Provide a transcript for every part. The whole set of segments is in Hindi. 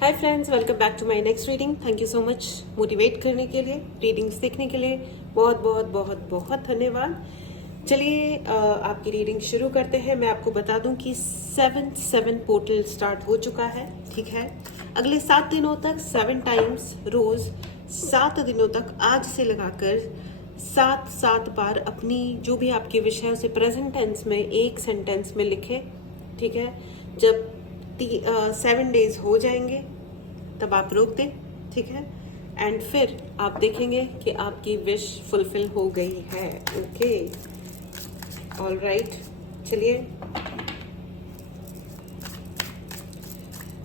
Hi friends, welcome back to my next reading. Thank you so much motivate करने के लिए, रीडिंग्स देखने के लिए बहुत बहुत बहुत बहुत धन्यवाद। चलिए आपकी रीडिंग शुरू करते हैं। मैं आपको बता दूं कि 7 पोर्टल स्टार्ट हो चुका है। ठीक है, अगले 7 दिनों तक 7 टाइम्स रोज 7 दिनों तक आज से लगाकर 7 बार अपनी जो भी आपकी विश है उसे प्रेजेंट टेंस में एक सेंटेंस में लिखें। ठीक है, जब 7 डेज हो जाएंगे तब आप रोक दें। ठीक है, एंड फिर आप देखेंगे कि आपकी विश फुलफिल हो गई है। Okay, all right. चलिए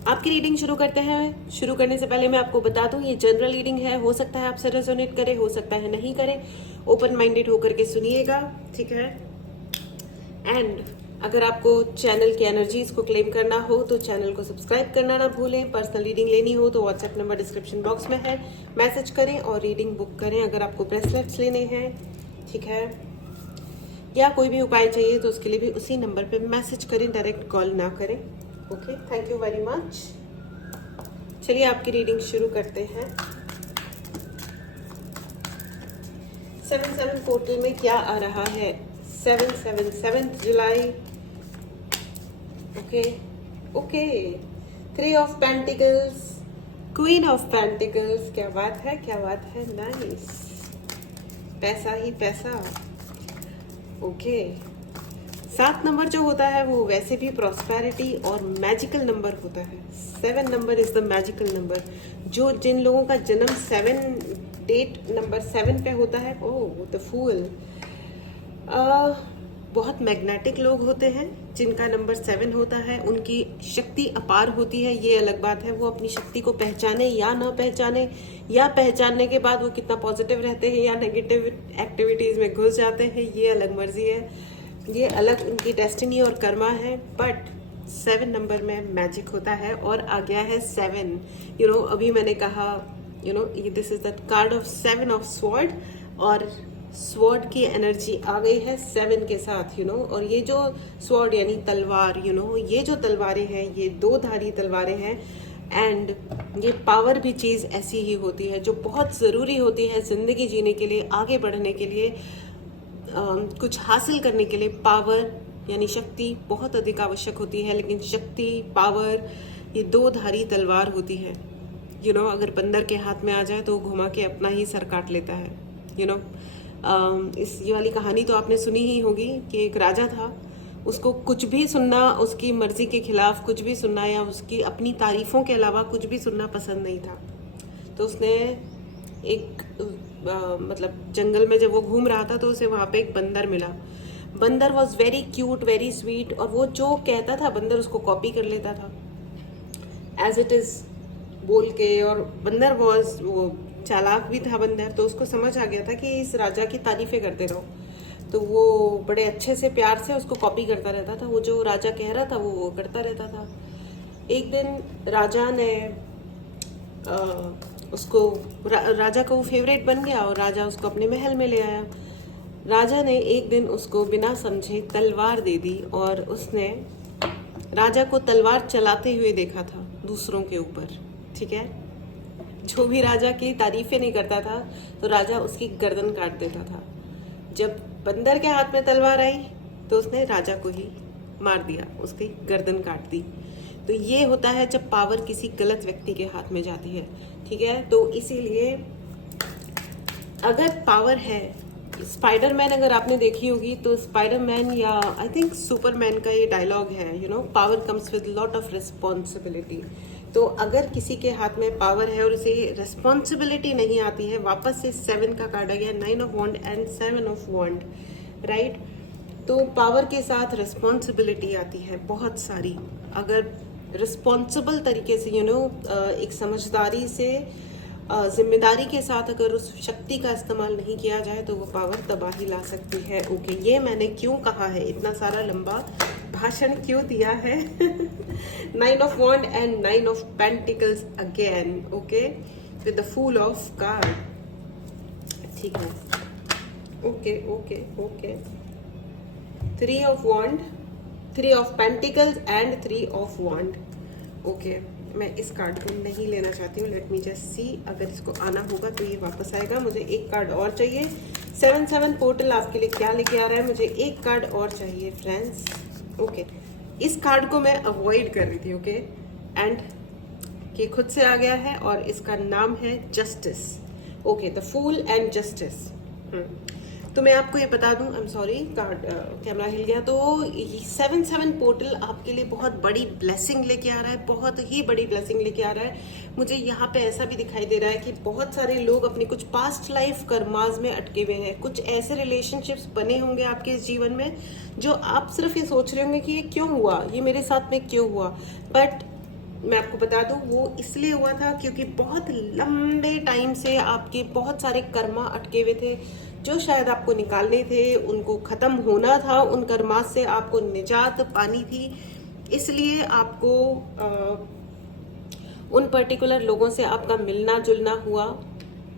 आपकी रीडिंग शुरू करते हैं। शुरू करने से पहले मैं आपको बता दूं, ये जनरल रीडिंग है। हो सकता है आपसे रेजोनेट करे, हो सकता है नहीं करे। ओपन माइंडेड होकर के सुनिएगा। ठीक है, एंड अगर आपको चैनल की एनर्जीज को क्लेम करना हो तो चैनल को सब्सक्राइब करना ना भूलें। पर्सनल रीडिंग लेनी हो तो व्हाट्सएप नंबर डिस्क्रिप्शन बॉक्स में है, मैसेज करें और रीडिंग बुक करें। अगर आपको ब्रेसलेट्स लेने हैं, ठीक है, या कोई भी उपाय चाहिए तो उसके लिए भी उसी नंबर पे मैसेज करें, डायरेक्ट कॉल ना करें। Okay, thank you very much. चलिए आपकी रीडिंग शुरू करते हैं। 7 पोर्टल में क्या आ रहा है? 7 जुलाई। Okay okay, 3 of pentacles, queen of pentacles. क्या बात है, क्या बात है, नाइस। पैसा ही पैसा। ओके, 7 नंबर जो होता है वो वैसे भी प्रॉस्पेरिटी और मैजिकल नंबर होता है। 7 number is the magical number. जो जिन लोगों का जन्म डेट नंबर 7 पे होता है, ओह द फूल, बहुत मैग्नेटिक लोग होते हैं। जिनका नंबर 7 होता है उनकी शक्ति अपार होती है, ये अलग बात है। वो अपनी शक्ति को पहचाने या ना पहचाने, या पहचानने के बाद वो कितना पॉजिटिव रहते हैं या नेगेटिव एक्टिविटीज में घुस जाते हैं, ये अलग मर्जी है, ये अलग उनकी डेस्टिनी और कर्मा है। बट 7 नंबर में मैजिक होता है और आ गया है 7। अभी मैंने कहा this is the card of 7 of sword, और स्वॉर्ड की एनर्जी आ गई है 7 के साथ। और ये जो स्वॉर्ड यानी तलवार, ये जो तलवारें हैं ये 2 धारी तलवारें हैं। एंड ये पावर भी चीज़ ऐसी ही होती है जो बहुत ज़रूरी होती है ज़िंदगी जीने के लिए, आगे बढ़ने के लिए, कुछ हासिल करने के लिए। पावर यानी शक्ति बहुत अधिक आवश्यक होती है, लेकिन शक्ति, पावर, ये 2 धारी तलवार होती है। अगर बंदर के हाथ में आ जाए तो घुमा के अपना ही सर काट लेता है। ये वाली कहानी तो आपने सुनी ही होगी कि एक राजा था, उसको कुछ भी सुनना, उसकी मर्जी के खिलाफ कुछ भी सुनना या उसकी अपनी तारीफों के अलावा कुछ भी सुनना पसंद नहीं था। तो उसने एक मतलब जंगल में जब वो घूम रहा था तो उसे वहाँ पे एक बंदर मिला। बंदर was very cute, very sweet, और वो जो कहता था बंदर उसको कॉपी कर लेता था एज इट इज बोल के। और बंदर वो चालाक भी था बंदर, तो उसको समझ आ गया था कि इस राजा की तारीफें करते रहो, तो वो बड़े अच्छे से प्यार से उसको कॉपी करता रहता था। वो जो राजा कह रहा था वो करता रहता था। एक दिन राजा ने उसको राजा का वो फेवरेट बन गया और राजा उसको अपने महल में ले आया। राजा ने एक दिन उसको बिना समझे तलवार दे दी और उसने राजा को तलवार चलाते हुए देखा था दूसरों के ऊपर। ठीक है, जो भी राजा की तारीफें नहीं करता था तो राजा उसकी गर्दन काट देता था। जब बंदर के हाथ में तलवार आई तो उसने राजा को ही मार दिया, उसकी गर्दन काट दी। तो ये होता है जब पावर किसी गलत व्यक्ति के हाथ में जाती है। ठीक है, तो इसीलिए अगर पावर है, स्पाइडरमैन अगर आपने देखी होगी तो स्पाइडरमैन या आई थिंक सुपरमैन का ये डायलॉग है, power comes with lot of responsibility. तो अगर किसी के हाथ में पावर है और उसे रिस्पॉन्सिबिलिटी नहीं आती है, वापस से 7 का कार्ड आ गया, 9 of wand and 7 of wand, right. तो पावर के साथ रिस्पॉन्सिबिलिटी आती है बहुत सारी। अगर रिस्पॉन्सिबल तरीके से एक समझदारी से, जिम्मेदारी के साथ अगर उस शक्ति का इस्तेमाल नहीं किया जाए तो वो पावर तबाही ला सकती है। ओके, ये मैंने क्यों कहा है, इतना सारा लंबा भाषण क्यों दिया है? 9 of wand and 9 of pentacles again, okay, with the fool of card. ठीक है, okay okay okay, 3 of wand, 3 of pentacles and 3 of wand. Okay, मैं इस कार्ड को नहीं लेना चाहती हूँ। लेट मी जस्ट सी, अगर इसको आना होगा तो ये वापस आएगा। मुझे एक कार्ड और चाहिए। 7-7 पोर्टल आपके लिए क्या लेके आ रहा है? मुझे एक कार्ड और चाहिए फ्रेंड्स। ओके, इस कार्ड को मैं अवॉइड कर रही थी। ओके, एंड ये खुद से आ गया है और इसका नाम है justice. Okay, the fool and justice. तो मैं आपको ये बता दूं, I am sorry, card camera हिल गया। तो 7-7 पोर्टल आपके लिए बहुत बड़ी ब्लेसिंग लेके आ रहा है, बहुत ही बड़ी ब्लेसिंग लेके आ रहा है। मुझे यहाँ पे ऐसा भी दिखाई दे रहा है कि बहुत सारे लोग अपनी कुछ पास्ट लाइफ कर्माज में अटके हुए हैं। कुछ ऐसे रिलेशनशिप्स बने होंगे आपके इस जीवन में जो आप सिर्फ ये सोच रहे होंगे कि ये क्यों हुआ, ये मेरे साथ में क्यों हुआ। बट मैं आपको बता दूं, वो इसलिए हुआ था क्योंकि बहुत लंबे टाइम से आपके बहुत सारे कर्मा अटके हुए थे जो शायद आपको निकालने थे, उनको खत्म होना था। उन कर्मा से आपको निजात पानी थी, इसलिए आपको उन पर्टिकुलर लोगों से आपका मिलना जुलना हुआ।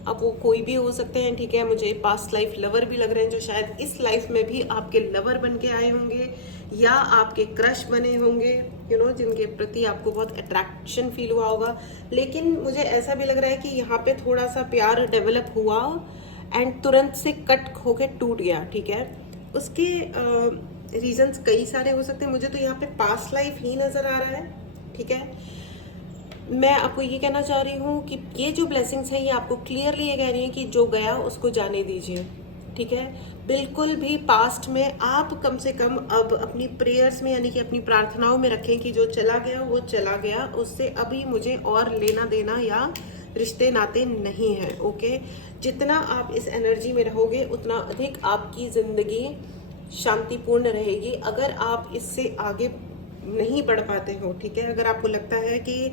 अब वो कोई भी हो सकते हैं, ठीक है। मुझे पास्ट लाइफ लवर भी लग रहे हैं जो शायद इस लाइफ में भी आपके लवर बन के आए होंगे या आपके क्रश बने होंगे, यू नो, जिनके प्रति आपको बहुत अट्रैक्शन फील हुआ होगा। लेकिन मुझे ऐसा भी लग रहा है कि यहाँ पे थोड़ा सा प्यार डेवलप हुआ एंड तुरंत से कट होके टूट गया, ठीक है। उसके रीजंस कई सारे हो सकते हैं। मुझे तो यहाँ पे पास्ट लाइफ ही नजर आ रहा है, ठीक है। मैं आपको ये कहना चाह रही हूँ कि ये जो ब्लेसिंग्स हैं ये आपको क्लियरली ये कह रही है कि जो गया उसको जाने दीजिए, ठीक है। बिल्कुल भी पास्ट में आप कम से कम अब अपनी प्रेयर्स में, यानी कि अपनी प्रार्थनाओं में रखें कि जो चला गया वो चला गया, उससे अभी मुझे और लेना देना या रिश्ते नाते नहीं है। ओके, जितना आप इस एनर्जी में रहोगे उतना अधिक आपकी जिंदगी शांतिपूर्ण रहेगी। अगर आप इससे आगे नहीं बढ़ पाते हो, ठीक है, अगर आपको लगता है कि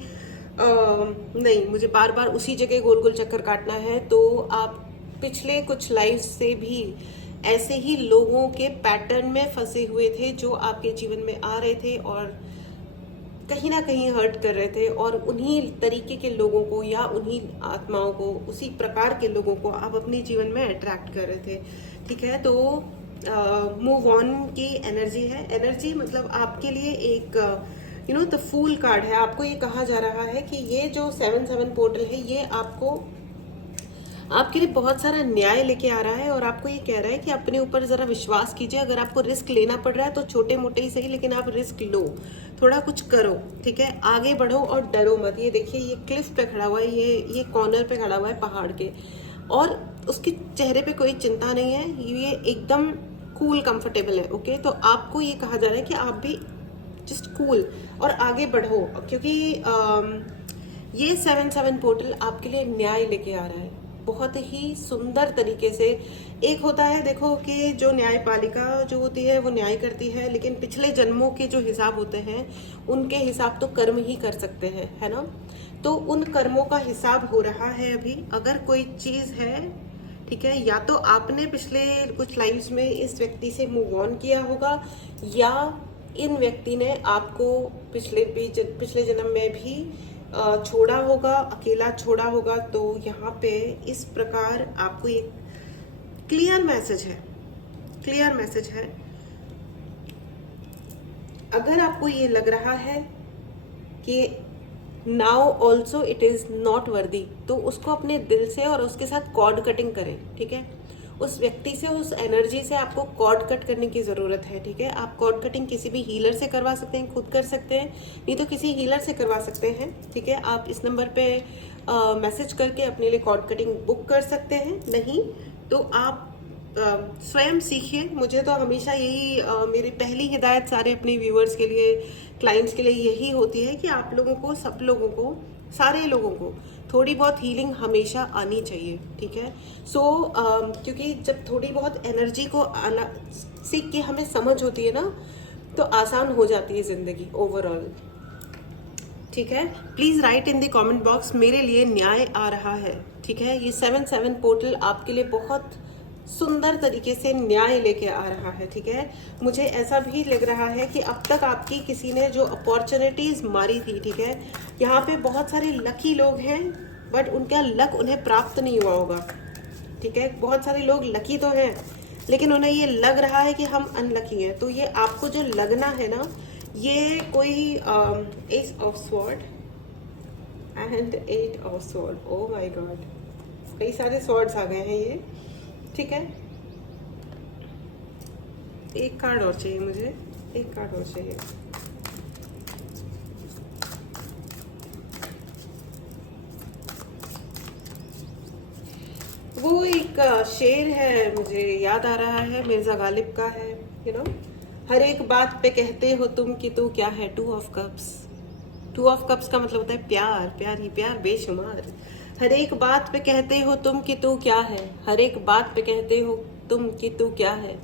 नहीं, मुझे बार बार उसी जगह गोल गोल चक्कर काटना है, तो आप पिछले कुछ लाइफ से भी ऐसे ही लोगों के पैटर्न में फंसे हुए थे जो आपके जीवन में आ रहे थे और कहीं ना कहीं हर्ट कर रहे थे, और उन्हीं तरीके के लोगों को या उन्हीं आत्माओं को, उसी प्रकार के लोगों को आप अपने जीवन में अट्रैक्ट कर रहे थे, ठीक है। तो मूव ऑन की एनर्जी है। एनर्जी मतलब आपके लिए एक you know the fool card है। आपको ये कहा जा रहा है कि ये जो 7-7 पोर्टल है ये आपको आपके लिए बहुत सारा न्याय लेके आ रहा है, और आपको ये कह रहा है कि अपने ऊपर जरा विश्वास कीजिए। अगर आपको रिस्क लेना पड़ रहा है तो छोटे मोटे ही सही, लेकिन आप रिस्क लो, थोड़ा कुछ करो, ठीक है। आगे बढ़ो और डरो मत। ये देखिए, ये क्लिफ पे खड़ा हुआ है, ये कॉर्नर पे खड़ा हुआ है पहाड़ के, और उसके चेहरे पे कोई चिंता नहीं है, ये एकदम कूल कंफर्टेबल है। ओके, तो आपको ये कहा जा रहा है कि आप भी जस्ट कूल और आगे बढ़ो, क्योंकि ये 7-7 पोर्टल आपके लिए न्याय लेके आ रहा है बहुत ही सुंदर तरीके से। एक होता है, देखो, कि जो न्यायपालिका जो होती है वो न्याय करती है, लेकिन पिछले जन्मों के जो हिसाब होते हैं उनके हिसाब तो कर्म ही कर सकते हैं, है ना। तो उन कर्मों का हिसाब हो रहा है अभी। अगर कोई चीज है, ठीक है, या तो आपने पिछले कुछ लाइफ्स में इस व्यक्ति से मूव ऑन किया होगा, या इन व्यक्ति ने आपको पिछले जन्म में भी छोड़ा होगा, अकेला छोड़ा होगा। तो यहाँ पे इस प्रकार आपको एक क्लियर मैसेज है। अगर आपको ये लग रहा है कि now also it is not worthy, तो उसको अपने दिल से और उसके साथ कॉर्ड कटिंग करें, ठीक है। उस व्यक्ति से, उस एनर्जी से आपको कॉर्ड कट करने की ज़रूरत है, ठीक है। आप कॉर्ड कटिंग किसी भी हीलर से करवा सकते हैं, खुद कर सकते हैं, नहीं तो किसी हीलर से करवा सकते हैं, ठीक है। आप इस नंबर पे मैसेज करके अपने लिए कॉर्ड कटिंग बुक कर सकते हैं। नहीं तो आप स्वयं सीखिए। मुझे तो हमेशा यही मेरी पहली हिदायत सारे अपने व्यूअर्स के लिए, क्लाइंट्स के लिए यही होती है कि आप लोगों को, सब लोगों को, सारे लोगों को थोड़ी बहुत हीलिंग हमेशा आनी चाहिए, ठीक है। सो क्योंकि जब थोड़ी बहुत एनर्जी को आना सीख के हमें समझ होती है ना, तो आसान हो जाती है जिंदगी ओवरऑल, ठीक है। Please right in the comment box, मेरे लिए न्याय आ रहा है, ठीक है। ये 7-7 पोर्टल आपके लिए बहुत सुंदर तरीके से न्याय लेके आ रहा है, ठीक है। मुझे ऐसा भी लग रहा है कि अब तक आपकी किसी ने जो अपॉर्चुनिटीज मारी थी, ठीक है, यहाँ पे बहुत सारे लकी लोग हैं, बट उनका लक उन्हें प्राप्त नहीं हुआ होगा, ठीक है। बहुत सारे लोग लकी तो हैं, लेकिन उन्हें ये लग रहा है कि हम अनलकी हैं। तो ये आपको जो लगना है ना, ये कोई S of sword, and 8 of sword. Oh my God, कई सारे स्वॉर्ड्स आ गए हैं ये। ठीक है, एक कार्ड और चाहिए मुझे, एक कार्ड और चाहिए। वो एक शेर है, मुझे याद आ रहा है, मिर्जा गालिब का है, यू नो, हर एक बात पे कहते हो तुम कि तू क्या है। 2 ऑफ कप्स। 2 ऑफ कप्स का मतलब होता है प्यार, प्यार ही प्यार बेशुमार। हर एक बात पे कहते हो तुम कि तू क्या है, हर एक बात पे कहते हो तुम कि तू क्या है,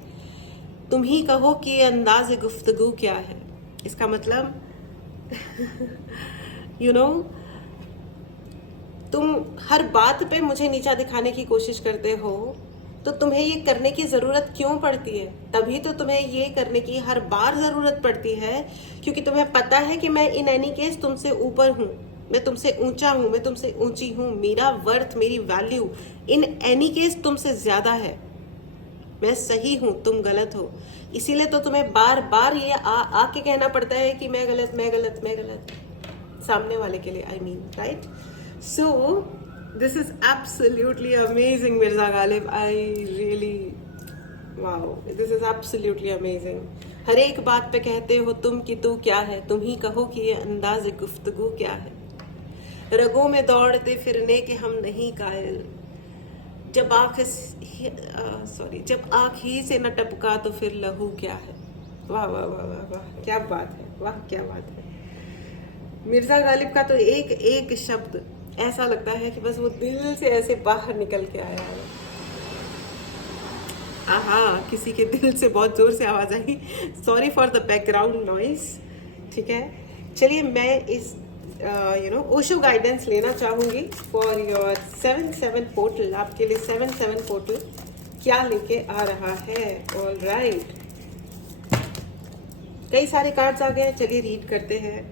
तुम ही कहो कि ये अंदाज़ गुफ्तगू क्या है। इसका मतलब यू नो, तुम हर बात पे मुझे नीचा दिखाने की कोशिश करते हो, तो तुम्हें ये करने की ज़रूरत क्यों पड़ती है? तभी तो तुम्हें ये करने की हर बार ज़रूरत पड़ती है, क्योंकि तुम्हें पता है कि मैं इन एनी केस तुमसे ऊपर हूँ, मैं तुमसे ऊंचा हूँ, मैं तुमसे ऊंची हूँ, मेरा वर्थ, मेरी वैल्यू इन एनी केस तुमसे ज़्यादा है। मैं सही हूँ, तुम गलत हो। इसीलिए तो तुम्हें बार बार ये आके कहना पड़ता है कि मैं गलत, मैं गलत, मैं गलत, सामने वाले के लिए, I mean, right? So this is absolutely amazing, Mirza Ghalib. I really, wow, this is absolutely amazing. हर एक बात पे कहते हो तुम कि तू क्या है, तुम ही कहो कि ये अंदाज गुफ्तगू क्या है। रगों में दौड़ते फिरने के हम नहीं कायल, जब जब आँख ही से न टपका तो फिर लहू क्या है। वाह वाह वाह वाह वाह, क्या बात है, वाह क्या बात है। मिर्जा गालिब का तो एक एक शब्द ऐसा लगता है कि बस वो दिल से ऐसे बाहर निकल के आया है। आहा, किसी के दिल से बहुत जोर से आवाज आई, sorry for the background noise. ठीक है, चलिए मैं इस ओशो गाइडेंस लेना चाहूंगी फॉर योर 7-7 पोर्टल। आपके लिए 7-7 पोर्टल क्या लेके आ रहा है। ऑल राइट, कई सारे कार्ड्स आ गए हैं, चलिए रीड करते हैं।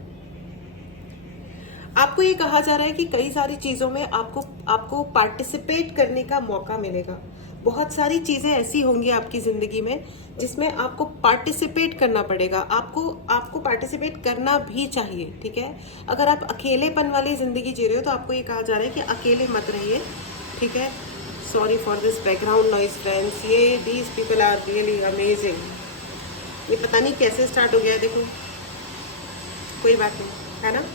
आपको ये कहा जा रहा है कि कई सारी चीज़ों में आपको पार्टिसिपेट करने का मौका मिलेगा। बहुत सारी चीज़ें ऐसी होंगी आपकी ज़िंदगी में जिसमें आपको पार्टिसिपेट करना पड़ेगा। आपको पार्टिसिपेट करना भी चाहिए। ठीक है, अगर आप अकेलेपन वाली ज़िंदगी जी रहे हो तो आपको ये कहा जा रहा है कि अकेले मत रहिए। ठीक है, sorry for this background noise friends, ये these people are really amazing. ये पता नहीं कैसे स्टार्ट हो गया है, देखो, कोई बात नहीं, है ना।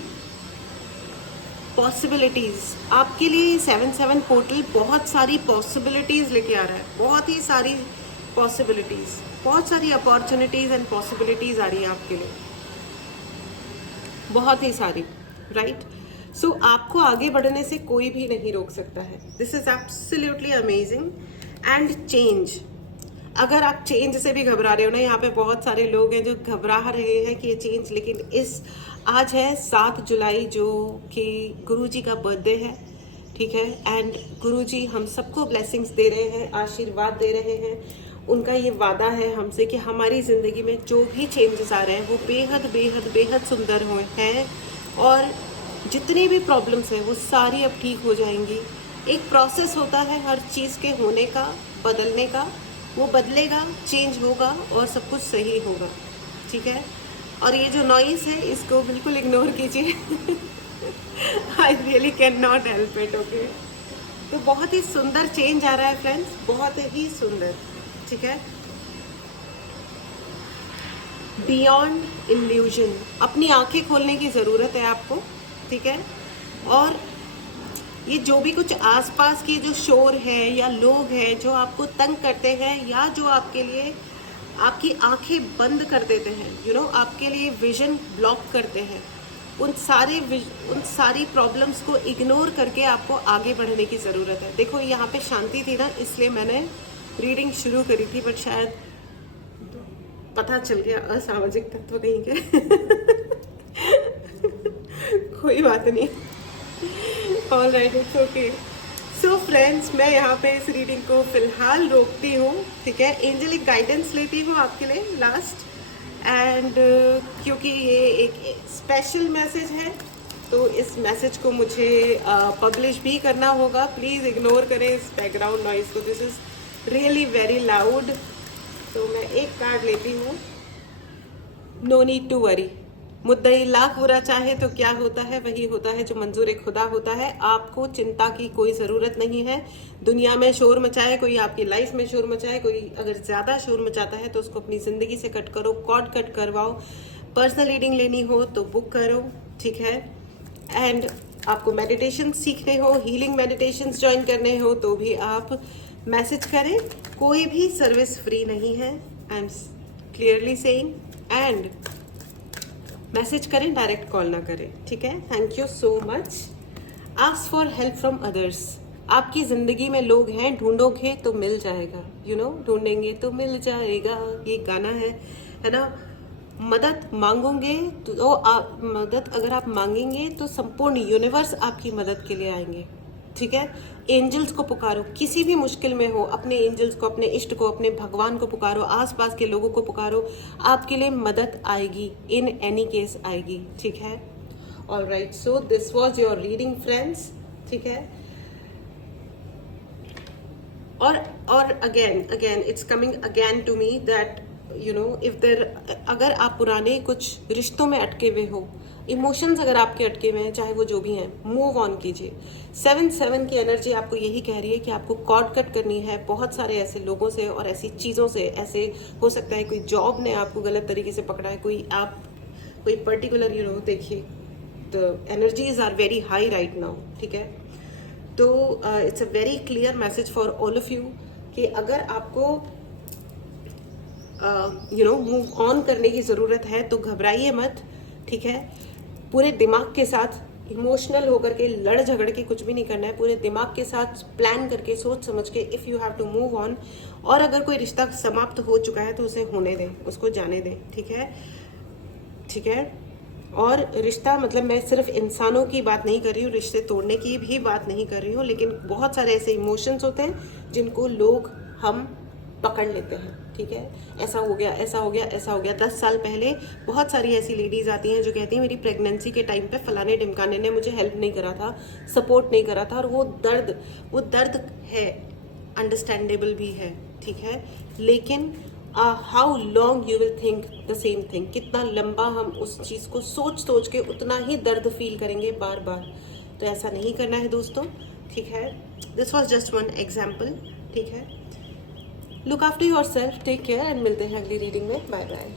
पॉसिबिलिटीज़ आपके लिए 7-7 पोर्टल बहुत सारी पॉसिबिलिटीज़ लेके आ रहा है, बहुत ही सारी पॉसिबिलिटीज़, बहुत सारी अपॉर्चुनिटीज़ एंड पॉसिबिलिटीज़ आ रही है आपके लिए, बहुत ही सारी, राइट। सो आपको आगे बढ़ने से कोई भी नहीं रोक सकता है। This is absolutely amazing. And change, अगर आप चेंज से भी घबरा रहे हो ना, यहाँ पे बहुत सारे लोग हैं जो घबरा रहे हैं कि ये चेंज, लेकिन आज है 7 जुलाई जो कि गुरुजी का बर्थडे है। ठीक है, एंड गुरुजी हम सबको ब्लेसिंग्स दे रहे हैं, आशीर्वाद दे रहे हैं। उनका ये वादा है हमसे कि हमारी ज़िंदगी में जो भी चेंजेस आ रहे हैं वो बेहद बेहद बेहद सुंदर हुए हैं, और जितनी भी प्रॉब्लम्स हैं वो सारी अब ठीक हो जाएंगी। एक प्रोसेस होता है हर चीज़ के होने का, बदलने का, वो बदलेगा, चेंज होगा और सब कुछ सही होगा। ठीक है, और ये जो नॉइस है इसको बिल्कुल इग्नोर कीजिए। I really can not help it. Okay, तो बहुत ही सुंदर चेंज आ रहा है फ्रेंड्स, बहुत ही सुंदर। ठीक है, बियॉन्ड इल्यूजन, अपनी आंखें खोलने की ज़रूरत है आपको। ठीक है, और ये जो भी कुछ आसपास की जो शोर है या लोग हैं जो आपको तंग करते हैं या जो आपके लिए आपकी आंखें बंद कर देते हैं, आपके लिए विजन ब्लॉक करते हैं, उन सारी प्रॉब्लम्स को इग्नोर करके आपको आगे बढ़ने की ज़रूरत है। देखो यहाँ पे शांति थी ना, इसलिए मैंने रीडिंग शुरू करी थी, बट शायद पता चल गया असामाजिक तत्व कहीं के। कोई बात नहीं, all right, it's okay. So friends, मैं यहाँ पे इस रीडिंग को फिलहाल रोकती हूँ। ठीक है, एंजेलिक गाइडेंस लेती हूँ आपके लिए लास्ट, एंड क्योंकि ये एक स्पेशल मैसेज है तो इस मैसेज को मुझे पब्लिश भी करना होगा। प्लीज़ इग्नोर करें इस बैकग्राउंड नॉइज़ को, this is really very loud. तो मैं एक कार्ड लेती हूँ, नो नीड टू वरी। मुद्दई लाख बुरा चाहे तो क्या होता है, वही होता है जो मंजूर खुदा होता है। आपको चिंता की कोई ज़रूरत नहीं है। दुनिया में शोर मचाए कोई, आपकी लाइफ में शोर मचाए कोई, अगर ज़्यादा शोर मचाता है तो उसको अपनी ज़िंदगी से कट करो, कॉर्ड कट करवाओ। पर्सनल रीडिंग लेनी हो तो बुक करो, ठीक है। एंड आपको मेडिटेशन सीखने हो, हीलिंग मेडिटेशंस ज्वाइन करने हो तो भी आप मैसेज करें। कोई भी सर्विस फ्री नहीं है, I am clearly saying. And message करें, डायरेक्ट कॉल ना करें, ठीक है। Thank you so much. Ask for help from others. आपकी ज़िंदगी में लोग हैं, ढूंढोगे तो मिल जाएगा, यू नो, ढूंढेंगे तो मिल जाएगा, ये गाना है ना। मदद मांगोगे तो आप, मदद अगर आप मांगेंगे तो संपूर्ण यूनिवर्स आपकी मदद के लिए आएंगे, ठीक है। एंजल्स को पुकारो, किसी भी मुश्किल में हो, अपने एंजल्स को, अपने इष्ट को, अपने भगवान को पुकारो, आसपास के लोगों को पुकारो, आपके लिए मदद आएगी, इन एनी केस आएगी, ठीक है। Alright, so this was your reading friends, ठीक है। और again it's coming again to me that you know, if there, अगर आप पुराने कुछ रिश्तों में अटके हुए हो, इमोशंस अगर आपके अटके हुए हैं, चाहे वो जो भी हैं, मूव ऑन कीजिए। 7-7 की एनर्जी आपको यही कह रही है कि आपको कॉर्ड कट करनी है बहुत सारे ऐसे लोगों से और ऐसी चीज़ों से। ऐसे हो सकता है कोई जॉब ने आपको गलत तरीके से पकड़ा है, कोई पर्टिकुलर, यू नो, देखिए the energies are very high right now, ठीक है। तो it's a very clear message for all of you कि अगर आपको यू नो मूव ऑन करने की ज़रूरत है तो घबराइए मत, ठीक है। पूरे दिमाग के साथ इमोशनल होकर के, लड़ झगड़ के कुछ भी नहीं करना है। पूरे दिमाग के साथ प्लान करके, सोच समझ के, if you have to move on. और अगर कोई रिश्ता समाप्त हो चुका है तो उसे होने दें, उसको जाने दें, ठीक है, ठीक है। और रिश्ता मतलब मैं सिर्फ इंसानों की बात नहीं कर रही हूँ, रिश्ते तोड़ने की भी बात नहीं कर रही हूँ, लेकिन बहुत सारे ऐसे इमोशंस होते हैं जिनको लोग हम पकड़ लेते हैं, ठीक है। ऐसा हो गया, ऐसा हो गया, ऐसा हो गया। 10 साल पहले बहुत सारी ऐसी लेडीज़ आती हैं जो कहती हैं मेरी प्रेगनेंसी के टाइम पे फलाने ढिमकाने ने मुझे हेल्प नहीं करा था, सपोर्ट नहीं करा था। और वो दर्द है, अंडरस्टैंडेबल भी है, ठीक है। लेकिन how long you will think the same thing, कितना लंबा हम उस चीज़ को सोच के उतना ही दर्द फील करेंगे बार बार। तो ऐसा नहीं करना है दोस्तों, ठीक है। This was just one example, ठीक है। Look after your self, take care and मिलते हैं अगली रीडिंग में। Bye bye.